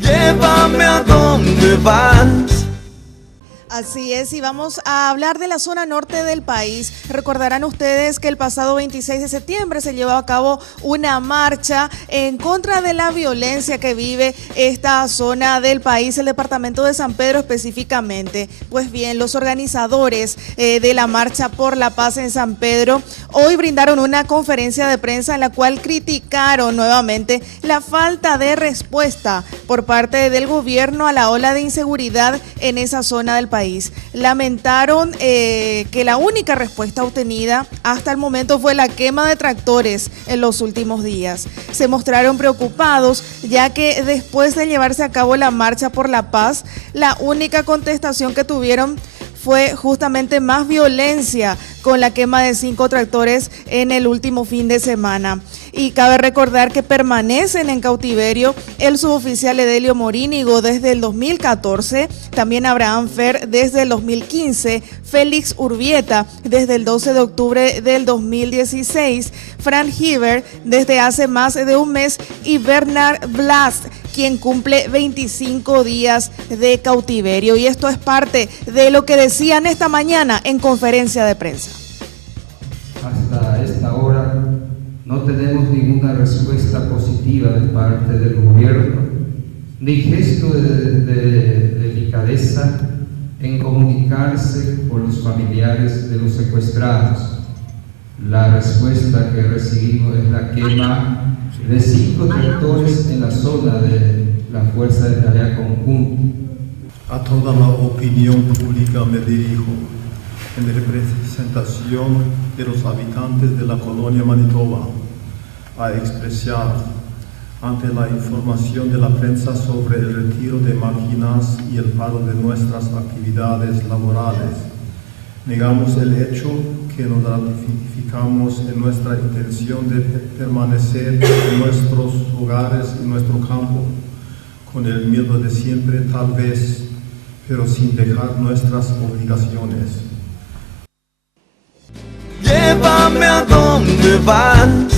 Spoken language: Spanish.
Llévame a donde vas. Así es, y vamos a hablar de la zona norte del país. Recordarán ustedes que el pasado 26 de septiembre se llevó a cabo una marcha en contra de la violencia que vive esta zona del país, el departamento de San Pedro específicamente. Pues bien, los organizadores de la Marcha por la Paz en San Pedro hoy brindaron una conferencia de prensa en la cual criticaron nuevamente la falta de respuesta por parte del gobierno a la ola de inseguridad en esa zona del país. Lamentaron que la única respuesta obtenida hasta el momento fue la quema de tractores en los últimos días. Se mostraron preocupados ya que después de llevarse a cabo la Marcha por la Paz, la única contestación que tuvieron fue justamente más violencia con la quema de 5 tractores en el último fin de semana. Y cabe recordar que permanecen en cautiverio el suboficial Edelio Morínigo desde el 2014, también Abraham Fer desde el 2015, Félix Urbieta desde el 12 de octubre del 2016, Fran Hiver desde hace más de un mes y Bernard Blast, quien cumple 25 días de cautiverio. Y esto es parte de lo que decían esta mañana en conferencia de prensa. Hasta esta hora no tenemos ninguna respuesta positiva de parte del gobierno, ni gesto de delicadeza en comunicarse con los familiares de los secuestrados. La respuesta que recibimos es la quema de 5 tractores en la zona de la Fuerza de Tarea Conjunta. A toda la opinión pública me dirijo en representación de los habitantes de la colonia Manitoba a expresar ante la información de la prensa sobre el retiro de máquinas y el paro de nuestras actividades laborales. Negamos el hecho que nos ratificamos en nuestra intención de permanecer en nuestros hogares y nuestro campo, con el miedo de siempre tal vez, pero sin dejar nuestras obligaciones. Llévame a donde vas.